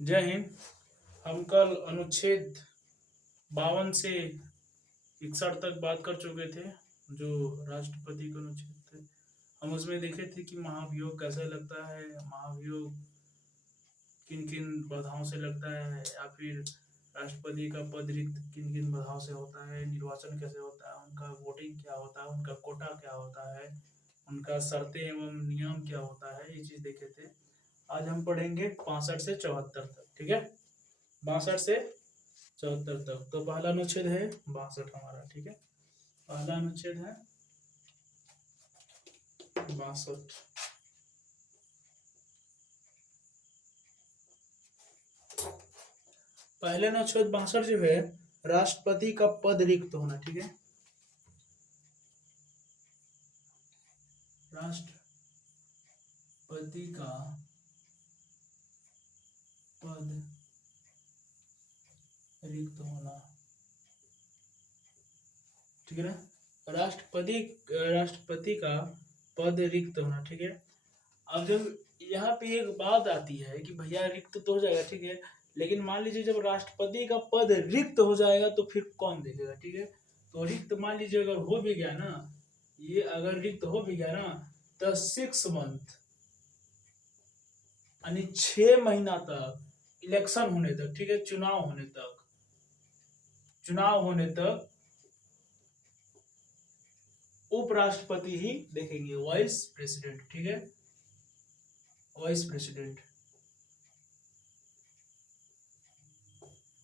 जय हिंद। हम कल अनुच्छेद 52 से 61 तक बात कर चुके थे, जो राष्ट्रपति का अनुच्छेद थे। हम उसमें देखे थे कि महाभियोग कैसा लगता है, महाभियोग किन किन बाधाओं से लगता है, या फिर राष्ट्रपति का पद रिक्त किन किन बाधाओं से होता है, निर्वाचन कैसे होता है, उनका वोटिंग क्या होता है, उनका कोटा क्या होता है, उनका शर्तें एवं नियम क्या होता है, ये चीज देखे थे। आज हम पढ़ेंगे 65 से 74 तक, ठीक है। 62 से 74 तक। तो पहला अनुच्छेद है 62 हमारा, ठीक है। पहला अनुच्छेद है 62। पहले अनुच्छेद 62 जो है, राष्ट्रपति का पद रिक्त होना, ठीक है। राष्ट्रपति का पद रिक्त होना, ठीक है ना। राष्ट्रपति का पद रिक्त होना, ठीक है। अब जब यहाँ पे एक बात आती है कि भैया रिक्त तो हो जाएगा, ठीक है, लेकिन मान लीजिए जब राष्ट्रपति का पद रिक्त हो जाएगा तो फिर कौन देखेगा, ठीक है। तो रिक्त मान लीजिए अगर हो भी गया ना, ये अगर रिक्त हो भी गया ना, तो 6 मंथ यानी 6 महीना तक, इलेक्शन होने तक, ठीक है, चुनाव होने तक उपराष्ट्रपति ही देखेंगे, वाइस प्रेसिडेंट, ठीक है।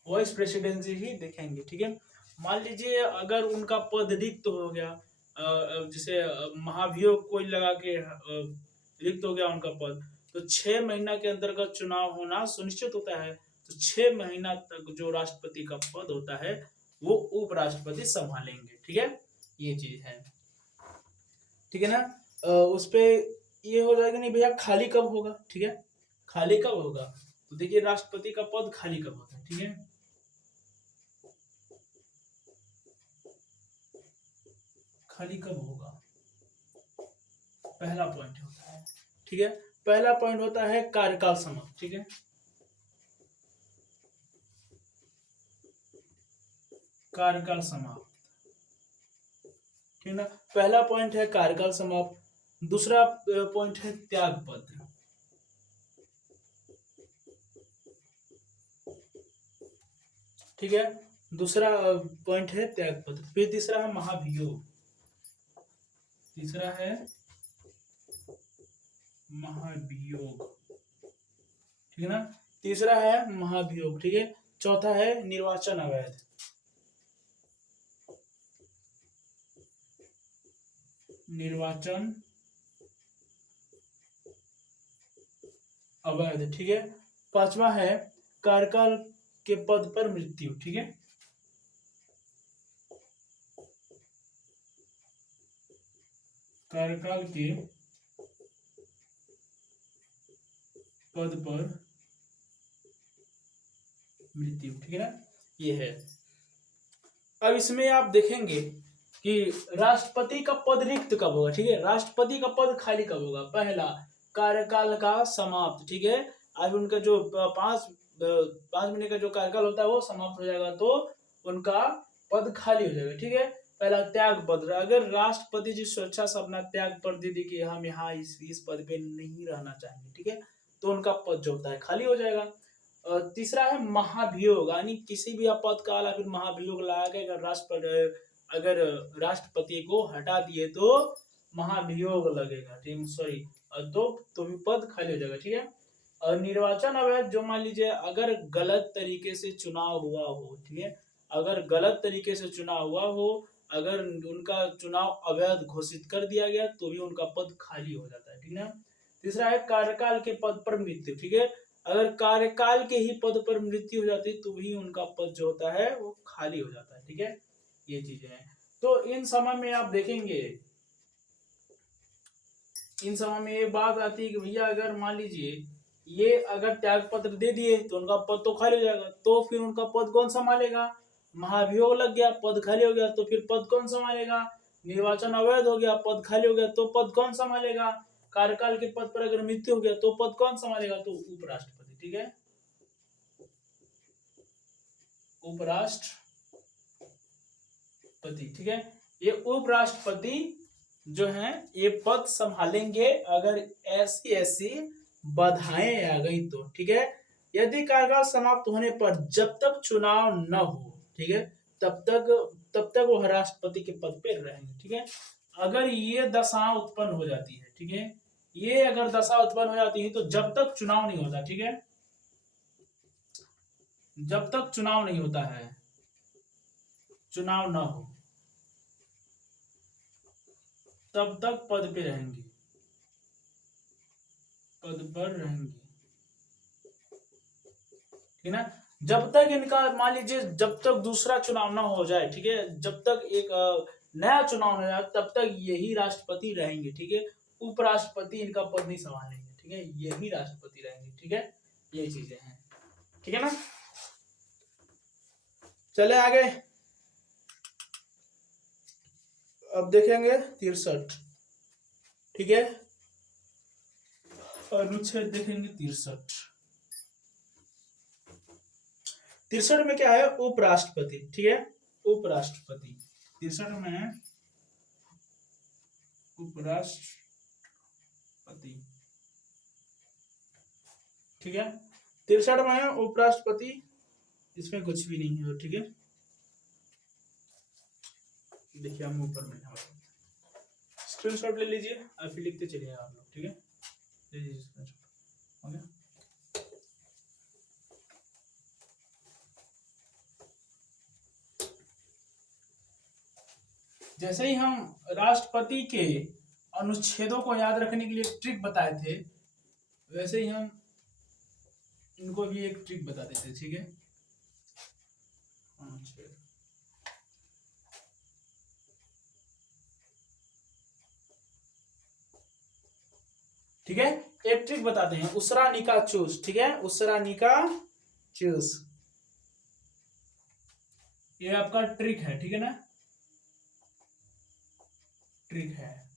वाइस प्रेसिडेंसी ही देखेंगे, ठीक है। मान लीजिए अगर उनका पद रिक्त हो गया, जैसे महाभियोग कोई लगा के रिक्त हो गया उनका पद, तो 6 महीना के अंतर्गत चुनाव होना सुनिश्चित होता है। तो 6 महीना तक जो राष्ट्रपति का पद होता है वो उपराष्ट्रपति संभालेंगे, ठीक है। ये चीज है, ठीक है ना। उस पे ये हो जाएगा नहीं भैया, खाली कब होगा, ठीक है। खाली कब होगा, तो देखिए राष्ट्रपति का पद खाली कब होता है, ठीक है। खाली कब होगा, पहला पॉइंट होता है, ठीक है। पहला पॉइंट होता है कार्यकाल समाप्त, ठीक है। कार्यकाल समाप्त, ठीक है ना। पहला पॉइंट है कार्यकाल समाप्त। दूसरा पॉइंट है त्याग पत्र, ठीक है। दूसरा पॉइंट है त्याग पत्र। फिर तीसरा है महाभियोग, ठीक है ना। तीसरा है महाभियोग, ठीक है। चौथा है निर्वाचन अवैध, ठीक है। पांचवा है कार्यकाल के पद पर मृत्यु, ठीक है। कार्यकाल के पद पर मृत्यु, ठीक है ना। ये है। अब इसमें आप देखेंगे कि राष्ट्रपति का पद रिक्त कब होगा, ठीक है। राष्ट्रपति का पद खाली कब होगा, पहला कार्यकाल का समाप्त, ठीक है। अब उनका जो 5 महीने का जो कार्यकाल होता है वो समाप्त हो जाएगा, तो उनका पद खाली हो जाएगा, ठीक है। पहला त्याग पत्र, अगर राष्ट्रपति जी स्वेच्छा से अपना त्याग पत्र दे दी कि हम यहाँ इस पद पे नहीं रहना चाहेंगे, ठीक है, तो उनका पद जो होता है खाली हो जाएगा। तीसरा है महाभियोग, यानी किसी भी आपातकाल या फिर महाभियोग लगा के अगर राष्ट्रपति को हटा दिए तो महाभियोग लगेगा, ठीक, सॉरी, तो भी पद खाली हो जाएगा, ठीक है। और निर्वाचन अवैध, जो मान लीजिए अगर गलत तरीके से चुनाव हुआ हो, ठीक है, अगर गलत तरीके से चुनाव हुआ हो, अगर उनका चुनाव अवैध घोषित कर दिया गया तो भी उनका पद खाली हो जाता है, ठीक है। तीसरा है कार्यकाल के पद पर मृत्यु, ठीक है। अगर कार्यकाल के ही पद पर मृत्यु हो जाती तो भी उनका पद जो होता है वो खाली हो जाता है, ठीक है। ये चीजें हैं। तो इन समय में आप देखेंगे, इन समय में ये बात आती है कि भैया अगर मान लीजिए ये अगर त्याग पत्र दे दिए तो उनका पद तो खाली हो जाएगा, तो फिर उनका पद कौन संभालेगा। महाभियोग लग गया, पद खाली हो गया, तो फिर पद कौन संभालेगा। निर्वाचन अवैध हो गया, पद खाली हो गया, तो पद कौन संभालेगा। कार्यकाल के पद पर अगर मृत्यु हो गया तो पद कौन संभालेगा, तो उपराष्ट्रपति, ठीक है। उपराष्ट्रपति, ठीक है। ये उपराष्ट्रपति जो है ये पद संभालेंगे अगर ऐसी ऐसी बाधाएं आ गई तो, ठीक है। यदि कार्यकाल समाप्त होने पर जब तक चुनाव न हो, ठीक है, तब तक वो राष्ट्रपति के पद पे रहेंगे, ठीक है। अगर ये दशा उत्पन्न हो जाती है, ठीक है, ये अगर दशा उत्पन्न हो जाती है तो जब तक चुनाव नहीं होता, ठीक है, जब तक चुनाव नहीं होता है, चुनाव ना हो तब तक पद पे रहेंगे, पद पर रहेंगे, ठीक है ना। जब तक इनका मान लीजिए जब तक दूसरा चुनाव ना हो जाए, ठीक है, जब तक एक नया चुनाव हो जाए तब तक यही राष्ट्रपति रहेंगे, ठीक है। उपराष्ट्रपति इनका पद नहीं संभालेंगे, ठीक है, यही राष्ट्रपति रहेंगे, ठीक है। ये चीजें हैं, ठीक है ना। चले आगे, अब देखेंगे 63, ठीक है, अनुच्छेद देखेंगे 63 में क्या है, उपराष्ट्रपति, ठीक है, उपराष्ट्रपति 63 में है उपराष्ट्रपति, ठीक है, 63 में है उपराष्ट्रपति, इसमें कुछ भी नहीं है, ठीक है। देखिए हम ऊपर में स्क्रीनशॉट ले लीजिए, आप फिर लिखते चलिए आप लोग, ठीक है, ले लीजिए स्क्रीनशॉट, हो गया। जैसे ही हम राष्ट्रपति के अनुच्छेदों को याद रखने के लिए ट्रिक बताए थे, वैसे ही हम इनको भी एक ट्रिक बता देते, ठीक है। अनुच्छेद, ठीक है, एक ट्रिक बताते हैं, उसरा निका चूस, ठीक है, उसरा निका चूस, ये आपका ट्रिक है, ठीक है ना, ट्रिक है।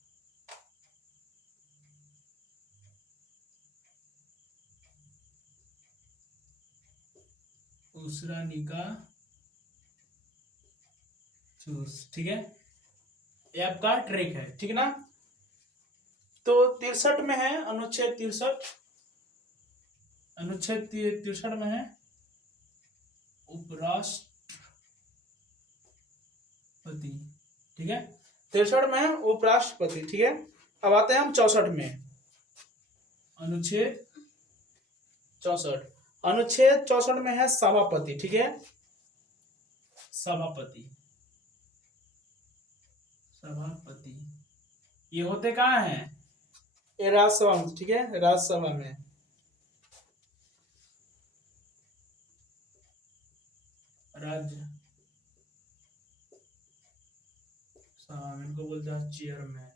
उसरा निका चूस, ठीक है, ये आपका ट्रिक है, ठीक है ना। तो 63 में है अनुच्छेद 63, अनुच्छेद 63 में है उपराष्ट्रपति, ठीक है, 63 में है उपराष्ट्रपति, ठीक है। अब आते हैं हम 64 में, अनुच्छेद 64, अनुच्छेद 64 में है सभापति, ठीक है, सभापति, सभापति ये होते कहाँ हैं, ये राज्यसभा में, ठीक है, राज्यसभा में, राज्य सभा में, इनको बोलते हैं चेयरमैन,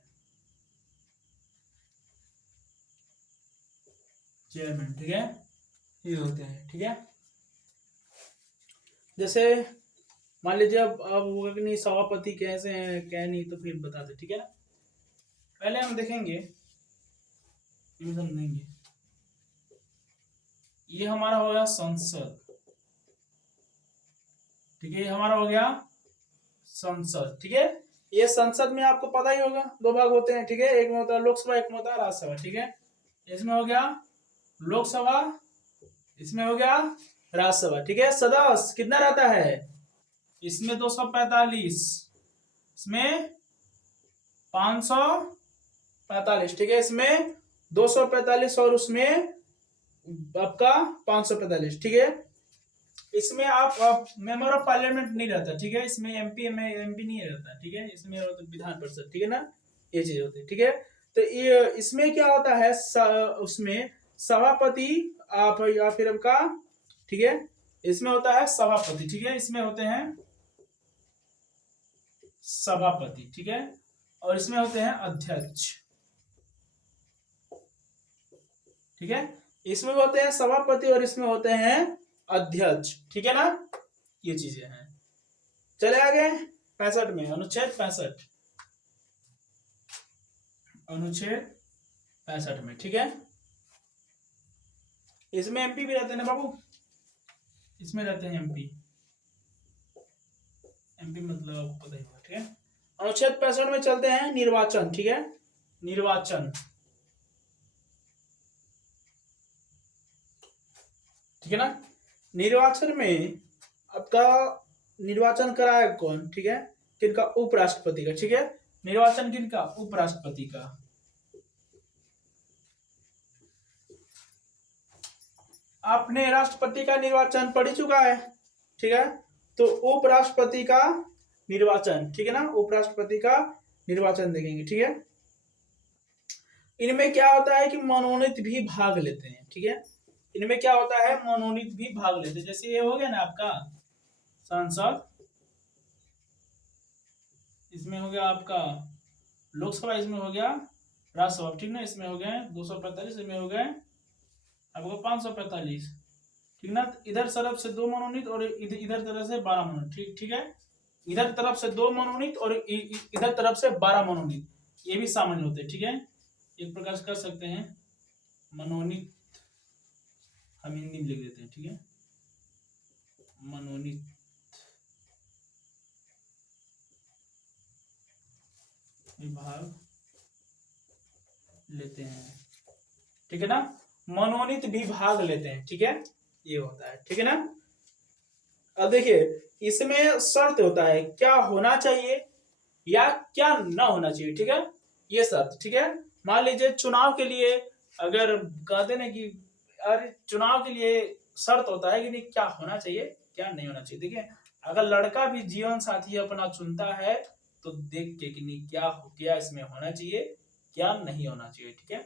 चेयरमैन, ठीक है, ये होते हैं, ठीक है। जैसे मान लीजिए अब होगा कि नहीं सभापति कैसे हैं क्या नहीं, तो फिर बता दे, ठीक है ना। पहले हम देखेंगे, समझेंगे, ये हमारा हो गया संसद, ठीक है, ये हमारा हो गया संसद, ठीक है। ये संसद में आपको पता ही होगा दो भाग होते हैं, ठीक है, एक में होता है लोकसभा, एक में होता है राज्यसभा, ठीक है। इसमें हो गया लोकसभा, इसमें हो गया राज्यसभा, ठीक है। सदस्य कितना रहता है, इसमें 245, इसमें 545, ठीक है, इसमें 245 और उसमें आपका 545, ठीक है। इसमें आप मेंबर ऑफ पार्लियामेंट नहीं रहता, ठीक है, इसमें एमपी नहीं रहता, ठीक है, इसमें विधान परिषद, ठीक है ना, ये चीज होती है, ठीक है। तो ये इसमें क्या होता है, उसमें सभापति आप या फिर आपका, ठीक है, इसमें होता है सभापति, ठीक है, इसमें होते हैं सभापति, ठीक है, और इसमें होते हैं अध्यक्ष, ठीक है, इसमें होते हैं सभापति और इसमें होते हैं अध्यक्ष, ठीक है ना, ये चीजें हैं। चले आगे 65 में, अनुच्छेद 65, अनुच्छेद 65 में, ठीक है, इसमें एमपी भी रहते हैं ना बाबू, इसमें रहते हैं एमपी, एमपी मतलब आपको पता ही होगा, ठीक है। अनुच्छेद 65 में चलते हैं, निर्वाचन, ठीक है, निर्वाचन, ठीक है ना। निर्वाचन में आपका निर्वाचन कराया कौन, ठीक है, किनका, उपराष्ट्रपति का, ठीक है। निर्वाचन किनका, उपराष्ट्रपति का। आपने राष्ट्रपति का निर्वाचन पढ़ चुका है, ठीक है। तो उपराष्ट्रपति का निर्वाचन, ठीक है ना, उपराष्ट्रपति का निर्वाचन देखेंगे, ठीक है। इनमें क्या होता है कि मनोनीत भी भाग लेते हैं, ठीक है। इनमें क्या होता है, मनोनीत भी भाग लेते हैं। जैसे ये हो गया ना आपका सांसद, इसमें हो गया आपका लोकसभा, इसमें हो गया राज्यसभा, ठीक ना। इसमें हो गए 245, इसमें हो गए आपको 545, ठीक ना। इधर तरफ से 2 मनोनीत और इधर तरफ से 12 मनोनीत, ठीक, ठीक है। इधर तरफ से 2 मनोनीत और इधर तरफ से 12 मनोनीत, ये भी सामान्य होते हैं, ठीक है। एक प्रकार से कर सकते हैं मनोनीत, हम हिंदी में लिख देते हैं, ठीक है, मनोनीत विभाग लेते हैं, ठीक है ना। मनोनीत भी भाग लेते हैं, ठीक है, ये होता है, ठीक है ना। अब देखिए इसमें शर्त होता है क्या होना चाहिए या क्या ना होना चाहिए, ठीक है, ये शर्त, ठीक है। मान लीजिए चुनाव के लिए अगर कहते ना कि अरे चुनाव के लिए शर्त होता है कि नहीं क्या होना चाहिए क्या नहीं होना चाहिए। देखिए अगर लड़का भी जीवन साथी अपना चुनता है तो देख के कि नहीं क्या इसमें होना चाहिए क्या नहीं होना चाहिए, ठीक है।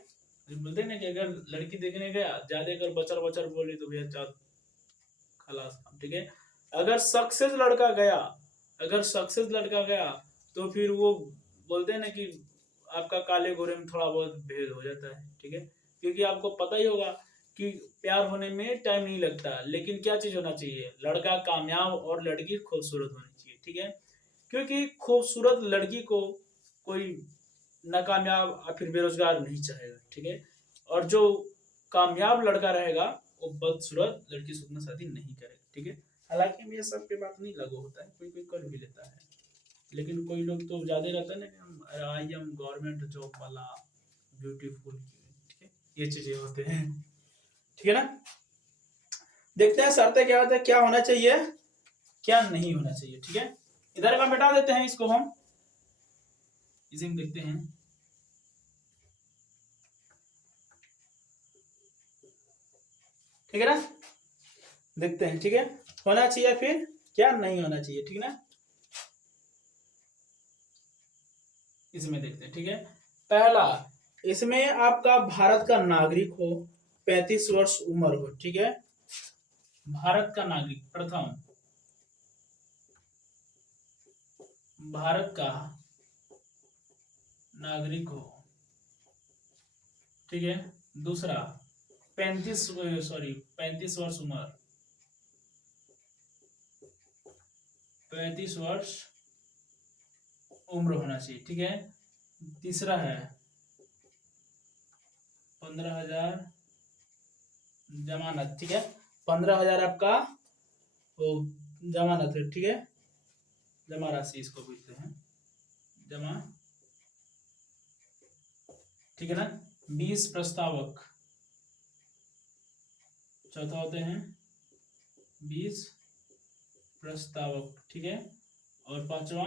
बोलते ना कि अगर लड़की देखने गया ज्यादा अगर बचर बचर बोली तो भैया चल खलास, ठीक है। अगर सक्सेस लड़का गया तो फिर वो बोलते हैं ना कि आपका काले गोरे में थोड़ा बहुत भेद हो जाता है, ठीक है। क्योंकि आपको पता ही होगा कि प्यार होने में टाइम नहीं लगता, लेकिन क्या चीज होना चाहिए, लड़का कामयाब और लड़की खूबसूरत होनी चाहिए, ठीक है। क्योंकि खूबसूरत लड़की को कोई नाकामयाब या फिर बेरोजगार नहीं चाहेगा, ठीक है। और जो कामयाब लड़का रहेगा वो बदसूरत लड़की से उतना शादी नहीं करेगा, ठीक है। हालांकि ये सब पे बात नहीं लागू होता है, कोई कोई कर भी लेता है, लेकिन कोई लोग तो ज्यादा रहता है ना, आई एम गवर्नमेंट जॉब वाला ब्यूटीफुल, ठीक है, ये चीजें होते हैं, ठीक है ना। देखते हैं शर्तें क्या होता है, क्या होना चाहिए क्या नहीं होना चाहिए, ठीक है। इधर का मिटा देते हैं इसको, हम इसे हम देखते हैं, ठीक है ना। देखते हैं, ठीक है, होना चाहिए फिर क्या नहीं होना चाहिए, ठीक है ना। इसमें देखते हैं, ठीक है। पहला इसमें आपका भारत का नागरिक हो, 35 वर्ष उम्र हो, ठीक है। भारत का नागरिक, प्रथम भारत का नागरिक हो, ठीक है। दूसरा 35 वर्ष उम्र, 35 वर्ष उम्र होना चाहिए, ठीक है। तीसरा है 15,000 जमानत, ठीक है। 15,000 आपका वो जमानत है, ठीक है, जमा राशि इसको बोलते हैं, जमा, ठीक है ना। 20 प्रस्तावक, चौथा होते हैं 20 प्रस्तावक, ठीक है। और पांचवा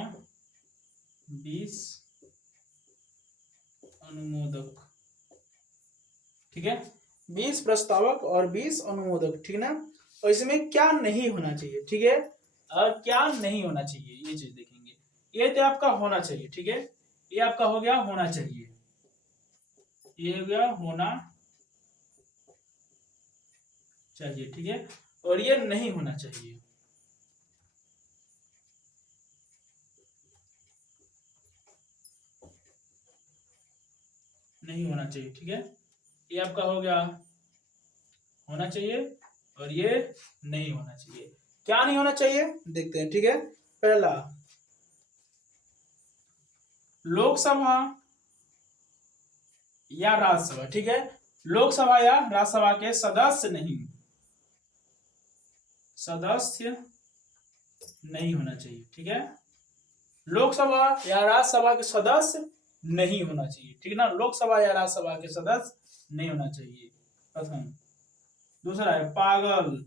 20 अनुमोदक, ठीक है। 20 प्रस्तावक और 20 अनुमोदक, ठीक है ना। और इसमें क्या नहीं होना चाहिए, ठीक है, और क्या नहीं होना चाहिए ये चीज देखेंगे। ये तो आपका होना चाहिए, ठीक है, ये आपका हो गया होना चाहिए, ये हो गया होना चाहिए, ठीक है। और ये नहीं होना चाहिए, नहीं होना चाहिए, ठीक है। ये आपका हो गया होना चाहिए और ये नहीं होना चाहिए। क्या नहीं होना चाहिए देखते हैं, ठीक है। पहला लोकसभा या राज्यसभा, ठीक है, लोकसभा या राज्यसभा के सदस्य नहीं होना चाहिए, ठीक है। लोकसभा या राज्यसभा के सदस्य नहीं होना चाहिए, ठीक है ना, लोकसभा या राज्यसभा के सदस्य नहीं होना चाहिए, प्रथम। दूसरा है पागल,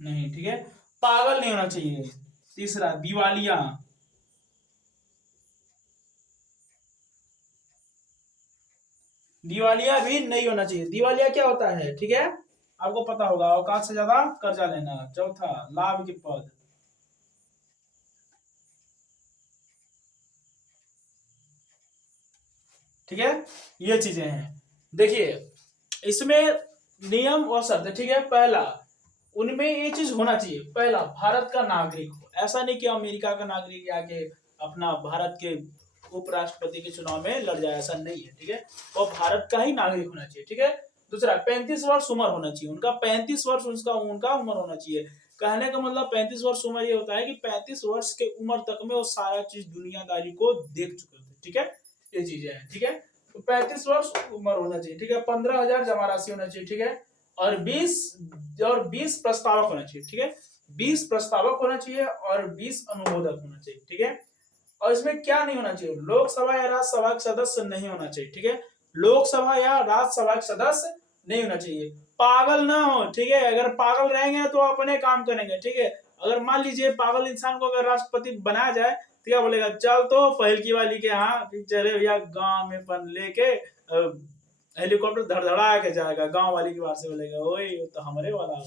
नहीं, ठीक है, पागल नहीं होना चाहिए। तीसरा दिवालिया, दिवालिया भी नहीं होना चाहिए। दिवालिया क्या होता है, ठीक है, आपको पता होगा, औकात से ज्यादा कर्जा लेना। चौथा लाभ के पद, ठीक है, ये चीजें हैं। देखिए इसमें नियम और शर्त, ठीक है, पहला उनमें ये चीज होना चाहिए, पहला भारत का नागरिक हो, ऐसा नहीं कि अमेरिका का नागरिक आके अपना भारत के उपराष्ट्रपति के चुनाव में लड़ जाए, ऐसा नहीं है, ठीक है, वो भारत का ही नागरिक होना चाहिए, ठीक है। दूसरा 35 वर्ष उम्र होना चाहिए उनका, 35 वर्ष उसका उनका उम्र होना चाहिए। कहने का मतलब 35 वर्ष उम्र ये होता है कि 35 वर्ष के उम्र तक में वो सारा चीज दुनियादारी को देख चुके थे, ठीक है, ये चीजें हैं, ठीक है। तो 35 वर्ष उम्र होना चाहिए, ठीक है, 15,000 जमा राशि होना चाहिए, ठीक है, और 20 प्रस्तावक होना चाहिए, ठीक है, 20 प्रस्तावक होना चाहिए और 20 अनुमोदक होना चाहिए, ठीक है। और इसमें क्या नहीं होना चाहिए, लोकसभा या राज्यसभा के सदस्य नहीं होना चाहिए, ठीक है, लोकसभा या राज्यसभा के सदस्य नहीं होना चाहिए। पागल ना हो, ठीक है, अगर पागल रहेंगे तो अपने काम करेंगे, ठीक है। अगर मान लीजिए पागल इंसान को अगर राष्ट्रपति बनाया जाए तो क्या बोलेगा, चल तो पहल की वाली के यहाँ चले भैया, गांव में पन लेके हेलीकॉप्टर धड़धड़ा के जाएगा, गांव वाली की बात से बोलेगा, ओए वो तो हमारे वाला हो,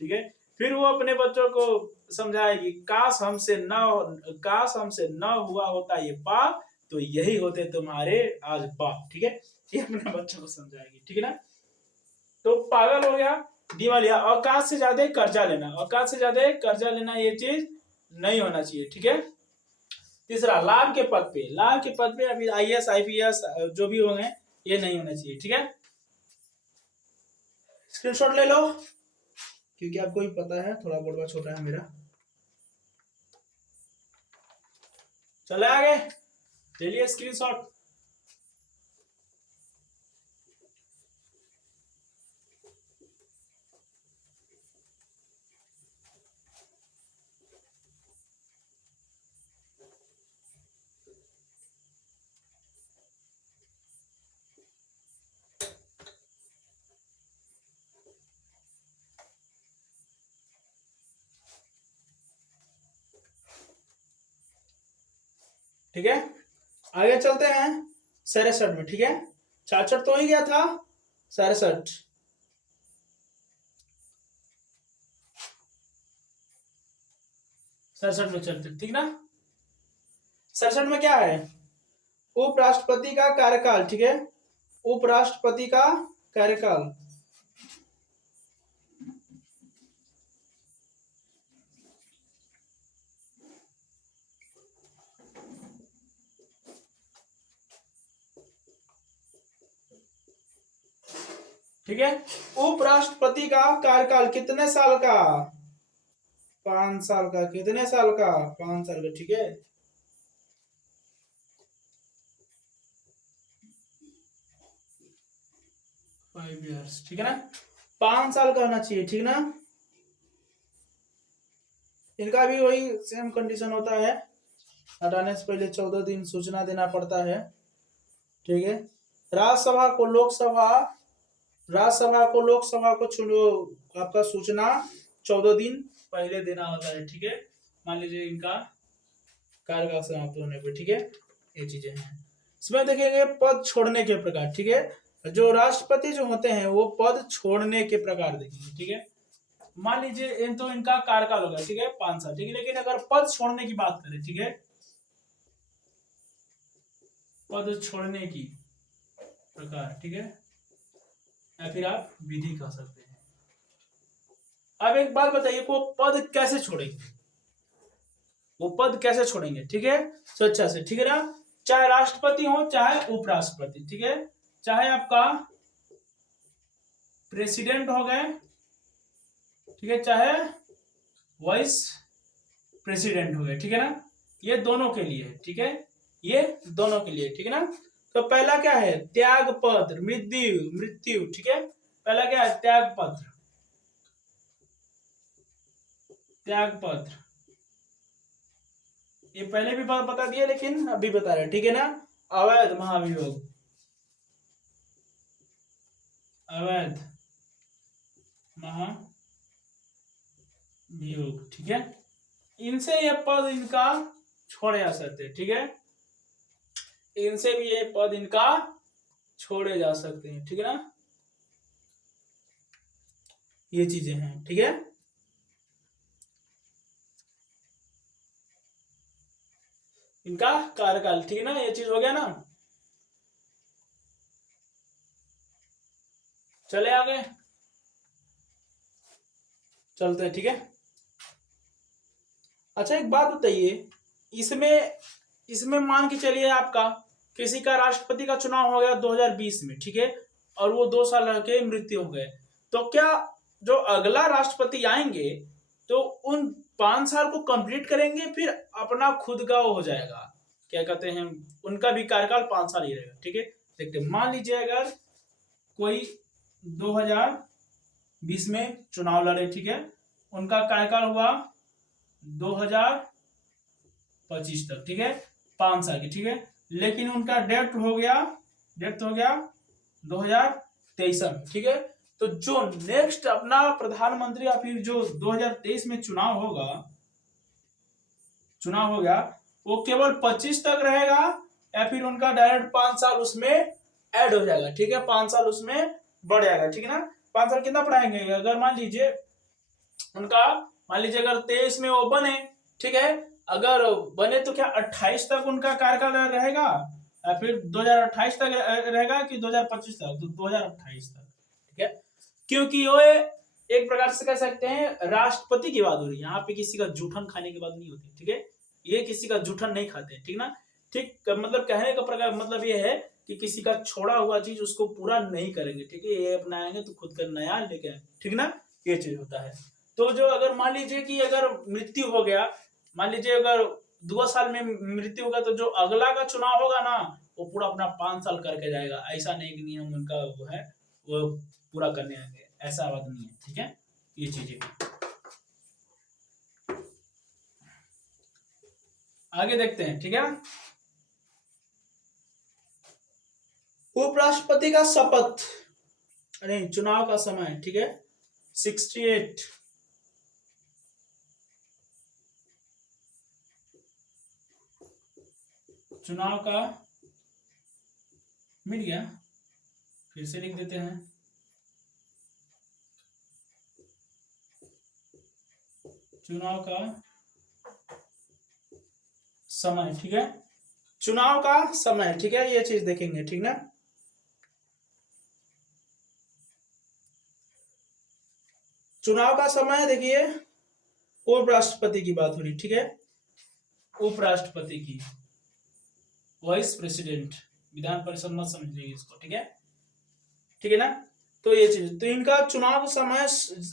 ठीक है। फिर वो अपने बच्चों को समझाएगी, काश हमसे न हुआ होता ये पाप, तो यही होते तुम्हारे आज बाप, ठीक है, ये अपने बच्चों को समझाएगी, ठीक है ना। तो पागल हो गया, दिवालिया, औकात से ज्यादा कर्जा लेना, औकात से ज्यादा कर्जा लेना, ये चीज नहीं होना चाहिए, ठीक है। तीसरा लाभ के पद पे, लाभ के पद पे अभी IAS IPS जो भी होंगे ये नहीं होना चाहिए, ठीक है। स्क्रीनशॉट ले लो, क्योंकि आपको भी पता है थोड़ा बोर्ड छोटा है मेरा। चले आगे, ले लिए स्क्रीनशॉट। ठीक है, आगे चलते हैं 67 में, ठीक है, 66 तो ही गया था, 67 67 में चलते, ठीक ना। 67 में क्या है, उपराष्ट्रपति का कार्यकाल, ठीक है, उपराष्ट्रपति का कार्यकाल, ठीक है, उपराष्ट्रपति का कार्यकाल कितने साल का, 5 साल का, कितने साल का, 5 साल का, ठीक है। फाइव ईयर्स, ठीक है ना, 5 साल का होना चाहिए, ठीक ना। इनका भी वही सेम कंडीशन होता है, हटाने से पहले 14 दिन सूचना देना पड़ता है, ठीक है। राज्यसभा को लोकसभा, राज्यसभा को लोकसभा को चुनो, आपका सूचना 14 दिन पहले देना होता है, ठीक है। मान लीजिए इनका कार्यकाल समाप्त होने पर, ठीक है, ये चीजें हैं। इसमें देखेंगे पद छोड़ने के प्रकार, ठीक है, जो राष्ट्रपति जो होते हैं वो पद छोड़ने के प्रकार देखेंगे, ठीक है। मान लीजिए इन तो इनका कार्यकाल होगा, ठीक है, 5 साल, ठीक है, लेकिन अगर पद छोड़ने की बात करें, ठीक है, पद छोड़ने की प्रकार, ठीक है, या फिर आप विधि कह सकते हैं। अब एक बात बताइए, वो पद कैसे छोड़ेंगे, वो पद कैसे छोड़ेंगे, ठीक है, स्वेच्छा से, ठीक है ना, चाहे राष्ट्रपति हो चाहे उपराष्ट्रपति, ठीक है, चाहे आपका प्रेसिडेंट हो गए, ठीक है, चाहे वाइस प्रेसिडेंट हो गए, ठीक है ना, ये दोनों के लिए, ठीक है, ये दोनों के लिए, ठीक है ना। तो पहला क्या है, त्याग पत्र, मृत्यु, मृत्यु, ठीक है, पहला क्या है, त्याग पत्र, त्याग पत्र, ये पहले भी बता दिया लेकिन अभी बता रहे, ठीक है ना। अवैध महाभियोग, अवैध महाभियोग, ठीक है। इनसे ये पद इनका छोड़े जा सकते हैं, ठीक है। इनसे भी ये पद इनका छोड़े जा सकते हैं, ठीक है ना। ये चीजें हैं, ठीक है। इनका कार्यकाल, ठीक है ना, ये चीज हो गया ना। चले आगे चलते हैं, ठीक है। अच्छा एक बात बताइए, इसमें इसमें मान के चलिए आपका किसी का राष्ट्रपति का चुनाव हो गया 2020 में, ठीक है, और वो 2 साल रह के मृत्यु हो गए, तो क्या जो अगला राष्ट्रपति आएंगे तो उन 5 साल को कंप्लीट करेंगे, फिर अपना खुद का वो हो जाएगा, क्या कहते हैं, उनका भी कार्यकाल 5 साल ही रहेगा, ठीक है। देखते हैं, मान लीजिए अगर कोई 2020 में चुनाव लड़े, ठीक है, उनका कार्यकाल हुआ 2025 तक, ठीक है, 5 साल की, ठीक है, लेकिन उनका डेथ हो गया 2023 में, ठीक है। तो जो नेक्स्ट अपना प्रधानमंत्री या फिर जो 2023 में चुनाव होगा वो केवल 25 तक रहेगा, या फिर उनका डायरेक्ट 5 साल उसमें ऐड हो जाएगा, ठीक है, 5 साल उसमें बढ़ जाएगा, ठीक है ना। 5 साल कितना पढ़ाएंगे, अगर मान लीजिए उनका, मान लीजिए अगर 23 में वो बने, ठीक है, अगर बने तो क्या 28 तक उनका कार्यकाल रहेगा, या फिर 2028 तक रहेगा कि 2025 तक, तो 2028 तक, ठीक है। क्योंकि वो एक प्रकार से कह सकते हैं राष्ट्रपति की बात हो रही है, यहाँ पे किसी का जूठन खाने की बात नहीं होती, ठीक है, ये किसी का जूठन नहीं खाते, ठीक ना। ठीक, मतलब कहने का प्रकार मतलब ये है कि किसी का छोड़ा हुआ चीज उसको पूरा नहीं करेंगे, ठीक है, ये अपनाएंगे तो खुद का नया लेके आएंगे, ठीक ना, ये चीज होता है। तो जो अगर मान लीजिए कि अगर मृत्यु हो गया, मान लीजिए अगर 2 साल में मृत्यु होगा, तो जो अगला का चुनाव होगा ना वो पूरा अपना 5 साल करके जाएगा, ऐसा नहीं कि नियम उनका वो है वो पूरा करने आएंगे, ऐसा बात नहीं है, ठीक है, ये चीजें। आगे देखते हैं, ठीक है। उपराष्ट्रपति का शपथ, नहीं चुनाव का समय, ठीक है, 68, चुनाव का, मिल गया, फिर से लिख देते हैं, चुनाव का समय, ठीक है, चुनाव का समय, ठीक है, ये चीज देखेंगे, ठीक ना। चुनाव का समय देखिए, उपराष्ट्रपति की बात हो रही, ठीक है, उपराष्ट्रपति की, वाइस प्रेसिडेंट, विधान परिषद मत समझ लीजिए इसको, ठीक है, ठीक है ना। तो ये चीज, तो इनका चुनाव समय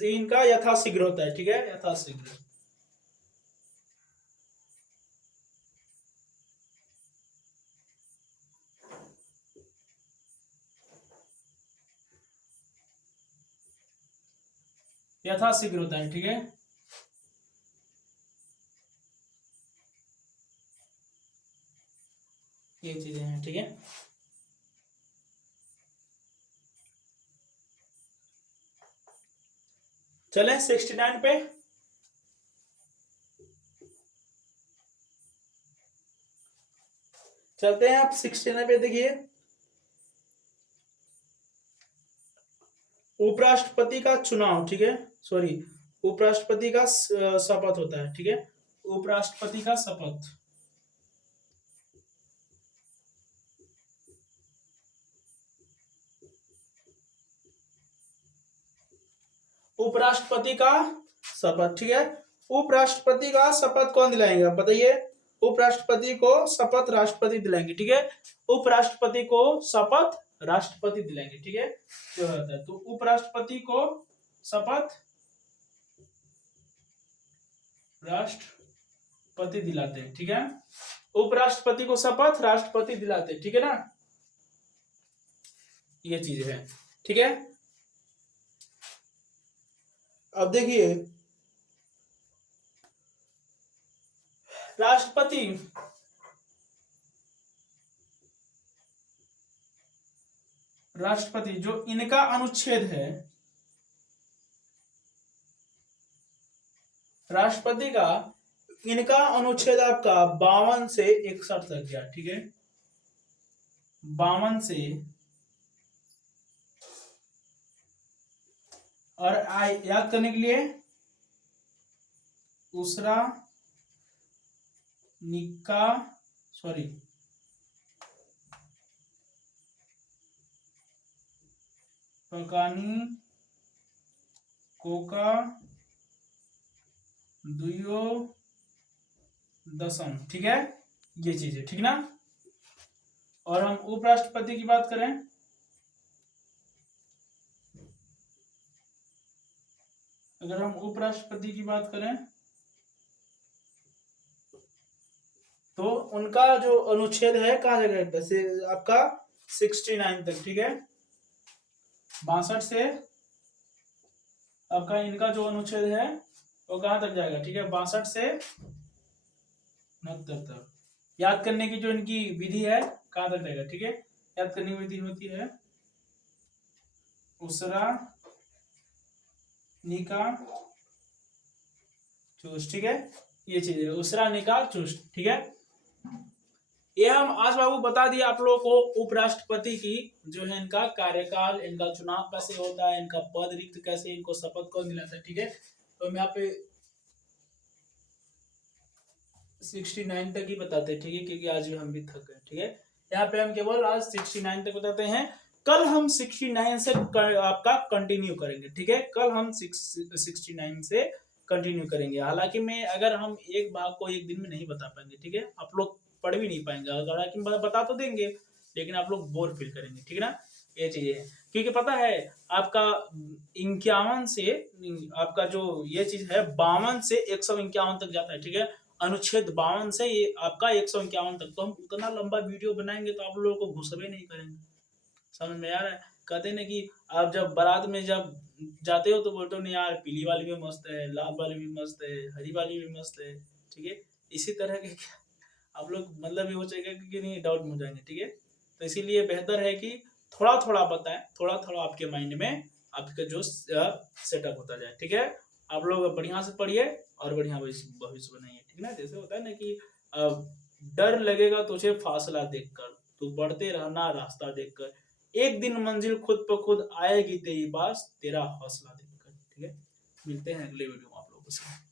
इनका यथाशीघ्र होता है, ठीक है, यथाशीघ्र, यथाशीघ्र होता है, ठीक है। ये चीजें हैं, ठीक है। चले 69 पे, चलते हैं आप 69 पे, देखिए उपराष्ट्रपति का चुनाव, ठीक है, सॉरी, उपराष्ट्रपति का शपथ होता है, ठीक है, उपराष्ट्रपति का शपथ, उपराष्ट्रपति का शपथ, ठीक है। उपराष्ट्रपति का शपथ कौन दिलाएंगे आप बताइए, उपराष्ट्रपति को शपथ राष्ट्रपति दिलाएंगे, ठीक है, उपराष्ट्रपति को शपथ राष्ट्रपति दिलाएंगे, ठीक है, जो होता है, तो उपराष्ट्रपति को शपथ राष्ट्रपति दिलाते हैं, ठीक है, उपराष्ट्रपति को शपथ राष्ट्रपति दिलाते हैं, ठीक है ना, ये चीज है, ठीक है। अब देखिए राष्ट्रपति राष्ट्रपति जो इनका अनुच्छेद है, राष्ट्रपति का इनका अनुच्छेद आपका 52 से 61 तक गया, ठीक है, 52 से, और याद करने के लिए उसरा निका सॉरी पकानी कोका दुयो दशम, ठीक है, ये चीज है, ठीक ना। और हम उपराष्ट्रपति की बात करें, अगर हम उपराष्ट्रपति की बात करें तो उनका जो अनुच्छेद है कहाँ जगह आपका 69 तक, ठीक है, 62 से आपका इनका जो अनुच्छेद है वो कहाँ तक जाएगा, ठीक है, 62 से 69 तक। याद करने की जो इनकी विधि है कहाँ तक जाएगा, ठीक है, याद करने की विधि होती है उसरा निका चूस, ठीक है, ये चीज है उसरा निका चूस, ठीक है। ये हम आज बाबू बता दिए आप लोगों को उपराष्ट्रपति की जो है इनका कार्यकाल, इनका चुनाव कैसे होता है, इनका पद रिक्त कैसे, इनको शपथ कौन दिलाता है, ठीक है। तो हम यहाँ पे 69 तक ही बताते हैं, ठीक है, क्योंकि आज भी हम भी थक गए, ठीक है। यहाँ पे हम केवल आज 69 तक बताते हैं, कल हम 69 से आपका कंटिन्यू करेंगे, ठीक है, कल हम 69 से कंटिन्यू करेंगे। हालांकि मैं अगर हम एक भाग को एक दिन में नहीं बता पाएंगे, ठीक है, आप लोग पढ़ भी नहीं पाएंगे, हालांकि बता तो देंगे लेकिन आप लोग बोर फील करेंगे, ठीक है ना, ये चीजें है। क्योंकि पता है आपका 51 से आपका जो ये चीज है 52 से 151 तक जाता है, ठीक है, अनुच्छेद 52 से ये आपका 151 तक। तो हम उतना लंबा वीडियो बनाएंगे तो आप लोगों को घुसबे नहीं करेंगे, समझ में आ रहा है। कहते ना कि आप जब बारात में जब जाते हो तो बोलते हो नहीं यार पीली वाली भी मस्त है, लाल वाली भी मस्त है, हरी वाली भी मस्त है, ठीक है, इसी तरह के आप लोग मतलब ये हो जाएगा कि नहीं, डाउट में हो जाएंगे, ठीक है। तो इसीलिए बेहतर है कि थोड़ा थोड़ा बताएं, थोड़ा थोड़ा आपके माइंड में आपका जो सेटअप होता जाए, ठीक है। आप लोग बढ़िया से पढ़िए और बढ़िया भविष्य बनाइए, ठीक ना। जैसे होता है ना कि डर लगेगा तुझे फासला देखकर, तू बढ़ते रहना रास्ता देखकर, एक दिन मंजिल खुद ब खुद आएगी तेरी पास, तेरा हौसला देखकर, ठीक है। मिलते हैं अगले वीडियो में आप लोगों से।